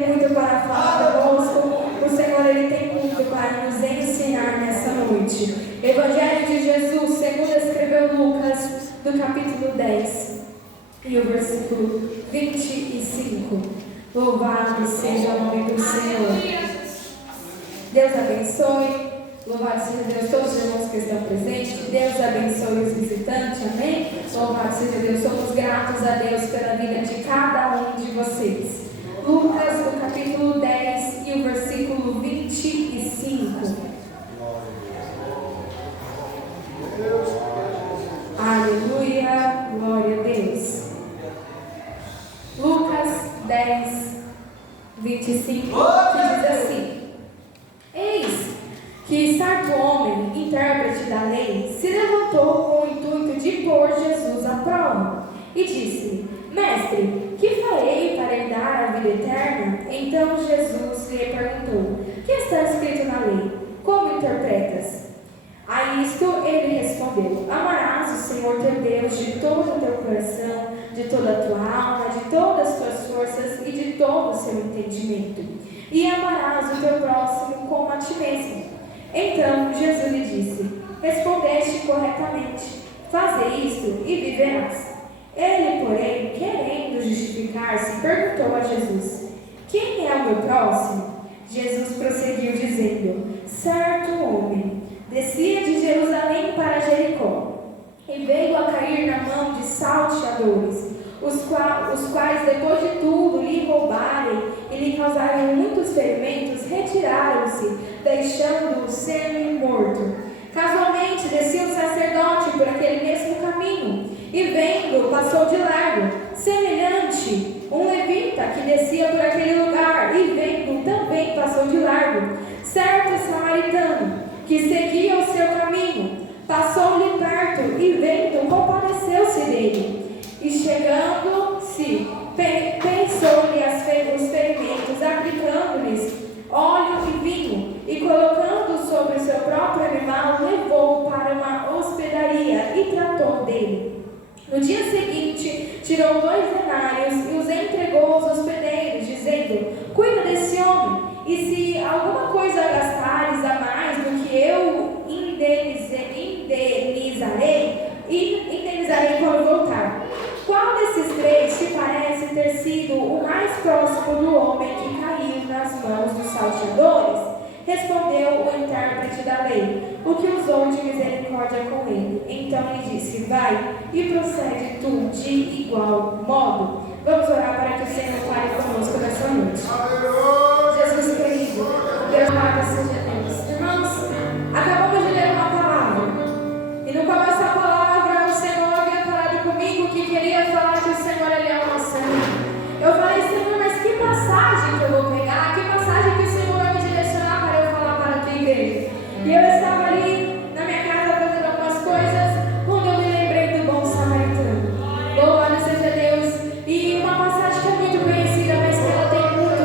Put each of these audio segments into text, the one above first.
Muito para falar conosco, o Senhor ele tem muito para nos ensinar nessa noite. Evangelho de Jesus, segundo escreveu Lucas, do capítulo 10 e o versículo 25. Louvado seja o nome do Senhor. Deus abençoe. Louvado seja Deus, todos os irmãos que estão presentes. Deus abençoe os visitantes, amém? Louvado seja Deus, somos gratos a Deus pela vida de cada um de vocês. Lucas, do capítulo 10 e o versículo 25. Aleluia, glória a Deus. Lucas 10, 25, que diz assim: Eis que certo homem, intérprete da lei, se levantou com o intuito de pôr Jesus à prova e disse-lhe: Mestre, que farei para herdar a vida eterna? Então Jesus lhe perguntou: Que está escrito na lei? Como interpretas? A isto ele respondeu: Amarás o Senhor teu Deus de todo o teu coração, de toda a tua alma, de todas as tuas forças e de todo o seu entendimento. E amarás o teu próximo como a ti mesmo. Então Jesus lhe disse: Respondeste corretamente. Faze isto e viverás. Ele, porém, querendo justificar-se, perguntou a Jesus: Quem é o meu próximo? Jesus prosseguiu dizendo: Certo homem descia de Jerusalém para Jericó e veio a cair na mão de salteadores, os quais, depois de tudo, lhe roubarem e lhe causarem muitos ferimentos, retiraram-se, deixando-o semi-morto. Casualmente descia um sacerdote por aquele mesmo caminho, e vendo, passou de largo. Semelhante, um levita que descia por aquele lugar, e vendo, também passou de largo. Certo samaritano, que seguia o seu caminho, passou-lhe perto, e vendo, compadeceu-se dele. E chegando-se, pensou-lhe os ferimentos, aplicando-lhes óleo e vinho, e colocando sobre o seu próprio animal, levou-o para uma hospedaria e tratou dele. No dia seguinte, tirou 2 denários e os entregou aos hospedeiros, dizendo: Cuida desse homem, e se alguma coisa gastares a mais do que eu indenizarei quando voltar. Qual desses 3 te parece ter sido o mais próximo do homem que caiu nas mãos dos salteadores? Respondeu o intérprete da lei: O que usou de misericórdia com ele. Então lhe disse: Vai e procede tu de igual modo. Vamos orar para que o Senhor fale conosco nessa noite. Jesus querido, Deus paga seja Deus. Irmãos, acabamos de ler uma palavra, e no começo da palavra o Senhor havia falado comigo que queria falar que o Senhor ele é o nosso amigo. Eu falei: Senhor, mas que passagem que eu vou pegar? Que passagem que o Senhor vai me direcionar para eu falar para a tua igreja? E eu estava ali na minha casa fazendo algumas coisas, quando eu me lembrei do bom samaritano. Louvado seja Deus. E uma passagem que é muito conhecida, mas que ela tem muito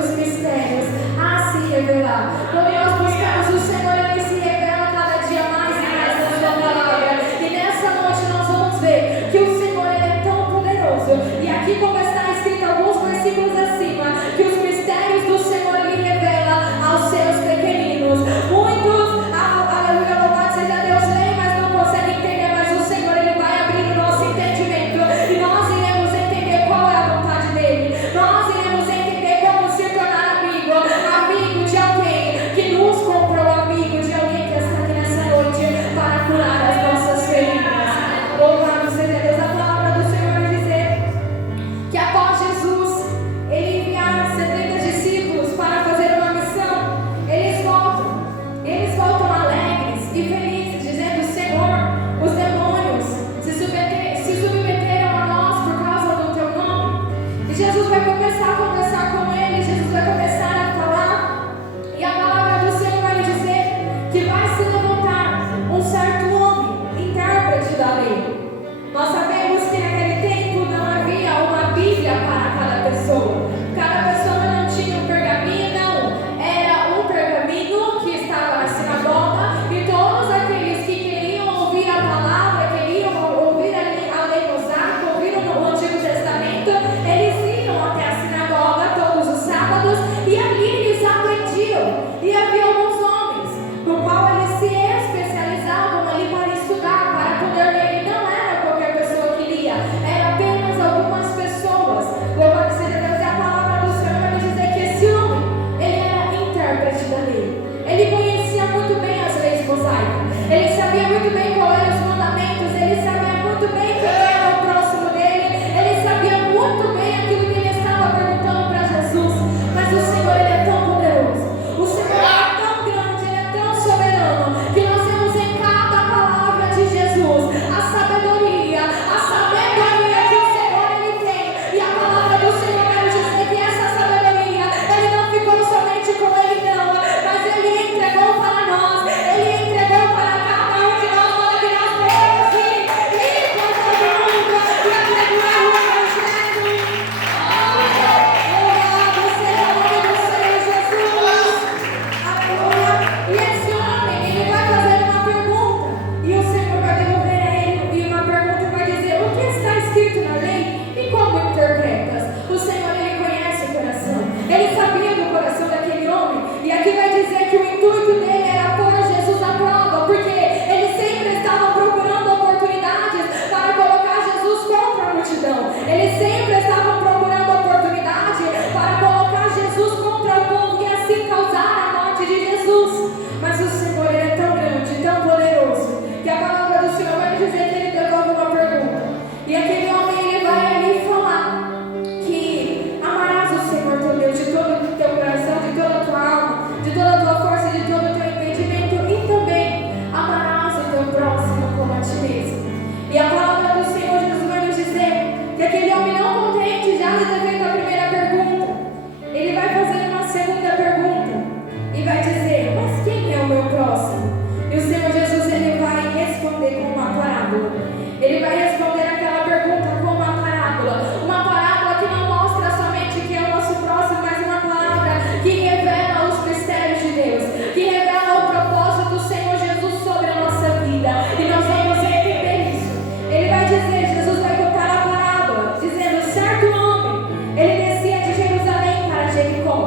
E havia alguns homens, no qual eles se especializavam ali para estudar, para poder ler. E não era qualquer pessoa que lia, era apenas algumas pessoas. Louvado seja Deus. E a palavra do Senhor vai dizer que esse homem, ele era intérprete da lei. Ele conhecia muito bem as leis mosaicas. Ele sabia muito bem qual eram os mandamentos. Ele sabia muito bem quem era o próximo dele. Ele sabia muito bem aquilo que ele estava perguntando para Jesus. Mas o Senhor, ele é tão poderoso. O Senhor é tão grande, ele é tão soberano, que nós temos em cada palavra de Jesus a sabedoria que o Senhor ele tem. E a palavra do Senhor vai nos dizer que essa sabedoria, ele não ficou somente com ele não, mas ele entregou para nós. Ele entregou para cada um de nós, para que nós venhamos e para todo mundo e apregoar o Evangelho. Louvado seja o nome do Senhor Jesus. Aleluia. E esse homem, ele vai fazer uma pergunta, e o Senhor vai devolver a ele e uma pergunta vai dizer: o que está escrito na lei e como interpretas? O Senhor, ele conhece o coração. Ele sabia do coração daquele homem. E aqui vai dizer que o intuito dele era pôr Jesus à prova, porque ele sempre estava procurando oportunidades para colocar Jesus contra a multidão. Eles sempre estavam procurando oportunidade para colocar Jesus contra o povo e assim causar a morte de Jesus. Mas o Senhor, ele é tão grande, tão poderoso, que a palavra do Senhor vai dizer que ele devolve uma pergunta. E aquele homem, ele vai ali falar que amarás o Senhor teu Deus de todo o teu coração, de toda a tua alma, de toda a tua força, de todo o teu entendimento, e também amarás o teu próximo como a ti mesmo. E a palavra do Senhor Jesus vai nos dizer que aquele homem, não contente já de ter feito a primeira pergunta, ele vai fazer uma segunda pergunta e vai dizer: mas quem é o meu próximo? E o Senhor Jesus, ele vai responder com uma parábola. Ele vai responder aquela pergunta com uma parábola que não mostra somente quem é o nosso próximo, mas uma palavra que revela os mistérios de Deus, que revela o propósito do Senhor Jesus sobre a nossa vida. E nós vamos entender isso. Ele vai dizer, Jesus vai contar a parábola, dizendo: certo homem, ele descia de Jerusalém para Jericó.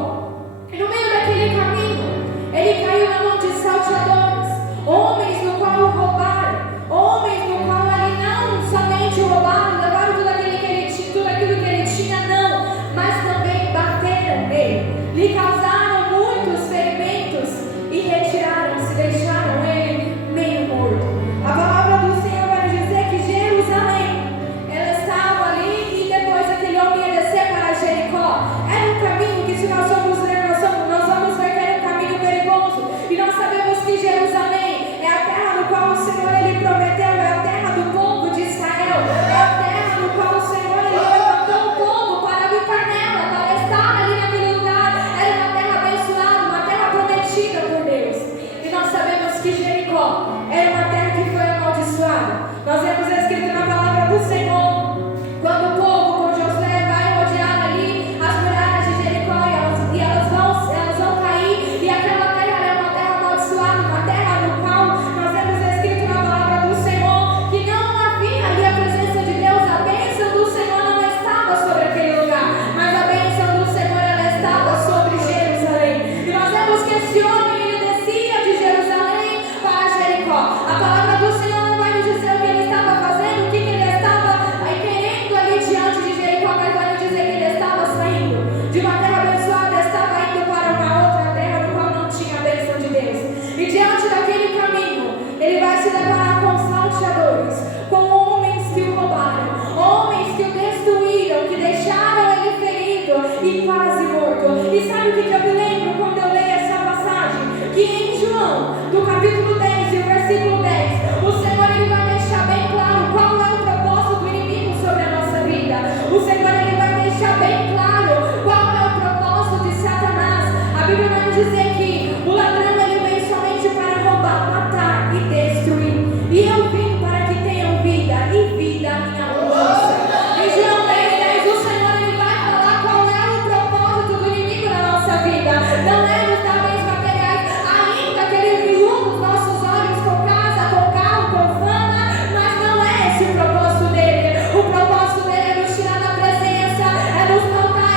E no meio daquele caminho, ele caiu na mão de salteadores, homens no qual o roubaram, homens no qual ali não somente o roubaram, levaram tudo aquilo que ele tinha, não, mas também bateram nele, lhe causaram muitos ferimentos e retiraram-se, deixaram ele meio morto. A palavra do Senhor vai dizer que Jerusalém, ela estava ali, e depois aquele homem ia descer para Jericó. Era um caminho que, se nós vamos ver, nós vamos ver que era um caminho perigoso. E nós sabemos que Jerusalém é a terra no qual o Senhor ele prometeu, é a terra do povo de Israel, é a terra no qual o Senhor ele levantou o povo para habitar nela, para estar ali naquele lugar. Era uma terra abençoada, uma terra prometida por Deus. E nós sabemos que Jericó era uma terra que foi amaldiçoada. Nós vemos escrito na palavra do Senhor, quando o povo com Josué vai rodear ali as muralhas de Jericó, e elas vão cair, e aquela terra é uma terra amaldiçoada, uma terra no qual nós vemos escrito na palavra do Senhor que não havia ali a presença de Deus. A bênção do Senhor não estava sobre aquele lugar, mas a bênção do Senhor ela estava sobre Jerusalém. E nós vemos que esse homem ele descia de Jerusalém para Jericó. A palavra do Senhor não vai nos dizer o que ele estava fazendo, o que ele estava querendo ali diante de Jericó, mas vai nos dizer que ele estava saindo de uma terra abençoada, estava indo para uma outra terra no qual não tinha a bênção de Deus. E diante daquele caminho, ele vai se deparar com salteadores, com homens que o roubaram, homens que o destruíram, que deixaram ele ferido e quase morto. E sabe o que eu me lembro quando eu leio essa passagem? Que em João, do capítulo 10 e o versículo 10, o Senhor ele vai deixar bem claro qual é o propósito do inimigo sobre a nossa vida. O Senhor ele vai deixar bem claro qual é o propósito de Satanás. A Bíblia vai nos dizer que o ladrão ele vem somente para roubar, matar e destruir. E eu vim para que tenham vida e vida em abundância. Em João 10:10, o Senhor ele vai falar qual é o propósito do inimigo na nossa vida. Não é nos dar bens materiais, ainda que ele ilumine os nossos olhos com casa, com carro, com fama, mas não é esse o propósito dele. O propósito dele é nos tirar da presença, é nos contar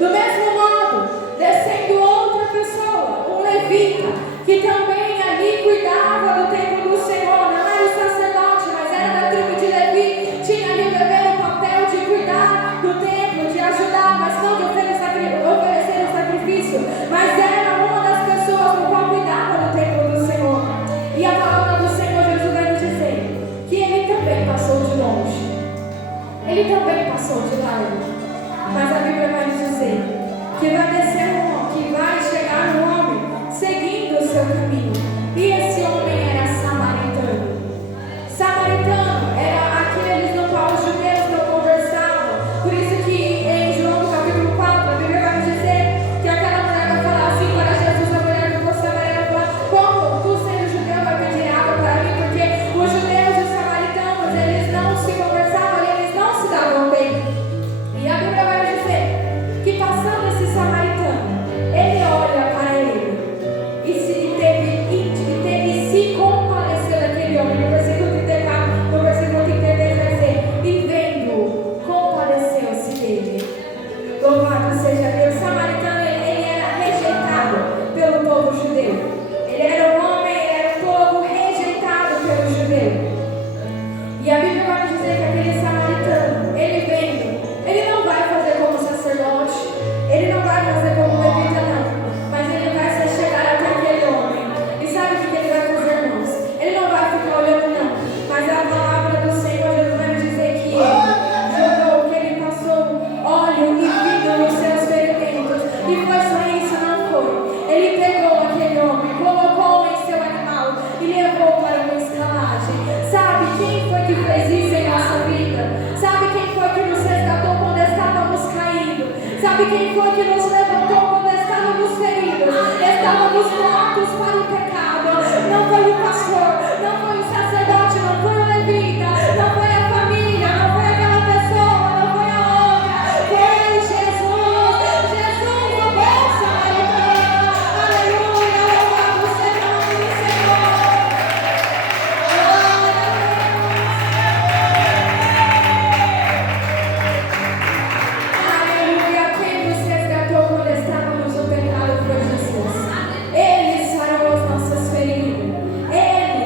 Do mesmo modo, descendo outra pessoa, um levita, que também ali cuidava do templo do Senhor, não era o sacerdote, mas era da tribo de Levi, tinha ali também o papel de cuidar do templo, de ajudar, mas não de oferecer o sacrifício, mas era uma das pessoas no qual cuidava do templo do Senhor. E a palavra do Senhor Jesus vai nos dizer que ele também passou de longe, ele também passou de largo, mas a Bíblia vai nos dizer que vai descer que vai chegar um homem seguindo o seu caminho, e esse homem era samaritano. Samaritano era aqueles no qual os judeus não conversavam. Por isso que em João capítulo 4 a Bíblia vai nos dizer que aquela mulher vai falar assim para Jesus, a mulher ficou samaritana, vai falar: como tu sendo judeu vai pedir água para mim? Porque os judeus e os samaritanos, eles não se conversavam, eles não se davam bem. E a Bíblia vai nos dizer que passando esse samaritano, ele olha para ele e se compadeceu daquele homem. No versículo 34, no versículo 33 vai dizer: e vendo, compadeceu-se dele. Louvado seja Deus. O samaritano, ele era rejeitado pelo povo judeu. Ele era um homem, ele era um povo rejeitado pelo judeu. E a Bíblia vai nos dizer que aquele samaritano, ele vendo, ele não vai fazer como sacerdote, ele não vai fazer como levita, não, mas ele vai se chegar até aquele homem. E sabe o que ele vai fazer, irmãos? Ele não vai ficar olhando, não, mas a palavra do Senhor Jesus vai nos dizer que ele jogou, que ele passou óleo e vinho nos seus ferimentos. E foi só isso, não foi? Ele pegou aquele homem, colocou em seu animal e levou para uma estalagem. Sabe quem foi que fez isso em nossa vida? Sabe quem foi que nos resgatou quando estávamos caídos? Sabe quem foi que nos levantou quando estávamos feridos? Estávamos mortos para o pecado. Não foi o pastor, não foi o sacerdote, não foi o levita, não foi a família, não foi aquela pessoa, não foi a outra. Foi Jesus. Jesus, o bom samaritano. Aleluia, louvado seja o nome do Senhor. Aleluia, quem nos resgatou quando estávamos no pecado foi Jesus. Ele sarou as nossas feridas. Ele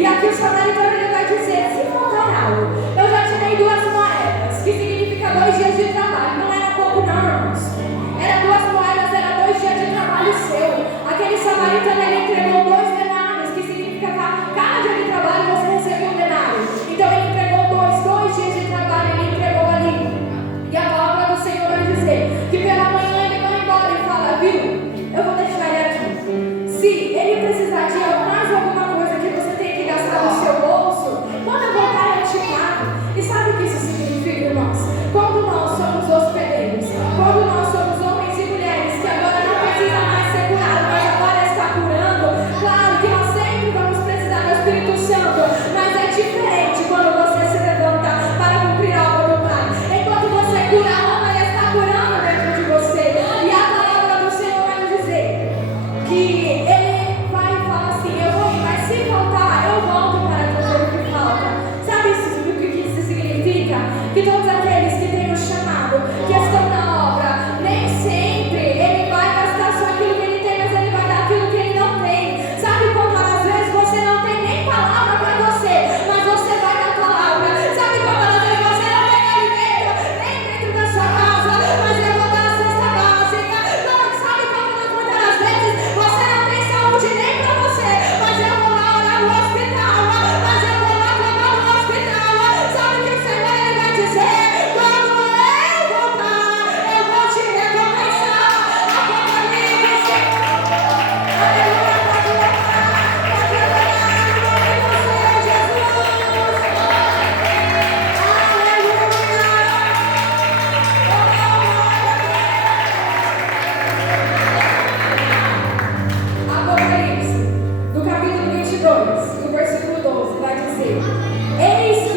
E aqui o samaritano ele vai dizer: se faltar algo, eu já te dei 2 moedas, que significa 2 dias de trabalho. Não era pouco, não, irmãos. Era 2 moedas, era 2 dias de trabalho seu. Aquele samaritano ele entregou 2 denários, que significa que cada dia de trabalho você recebeu 1 denário. Então ele entregou 2 dias de trabalho, ele entregou ali. E a palavra do Senhor vai dizer que pela manhã ele vai embora e fala: viu, eu vou deixar ele aqui. Se ele precisar de mais alguma coisa que você tem que gastar no seu bolso, quando eu voltar eu te pago. E sabe o que isso significa, irmãos? Quando nós somos hospedeiros, quando nós somos homens e mulheres que agora não precisa mais ser curado, mas agora está curando, claro que nós sempre vamos precisar do Espírito Santo, mas é diferente quando você se levanta para cumprir a obra do Pai. Enquanto você cura a alma, ele está curando dentro de você. E a palavra do Senhor vai dizer que ele vai falar assim: eu vou ir, mas se faltar, eu volto para trazer o que falta. Sabe o que isso significa? Que todos aqueles que têm o chamado, que estão na obra, nem sempre ele vai gastar só aquilo que ele tem, mas ele vai dar aquilo que ele não tem. Sabe quantas vezes você não tem nem palavra para você, mas você vai dar palavra? Sabe quantas vezes você não tem alimento nem dentro da sua casa, mas eu vou dar a cesta básica? Não, sabe quantas vezes você não tem saúde nem para você, mas eu vou lá orar no hospital, mas eu vou lá clamar no hospital. Sabe o que o Senhor ele vai dizer? Quando eu voltar, eu vou te recompensar. Apocalipse. Aleluia, pode louvar, pode adorar, glória ao Senhor Jesus. Aleluia. Apocalipse, do capítulo 22, do versículo 12, vai dizer: eis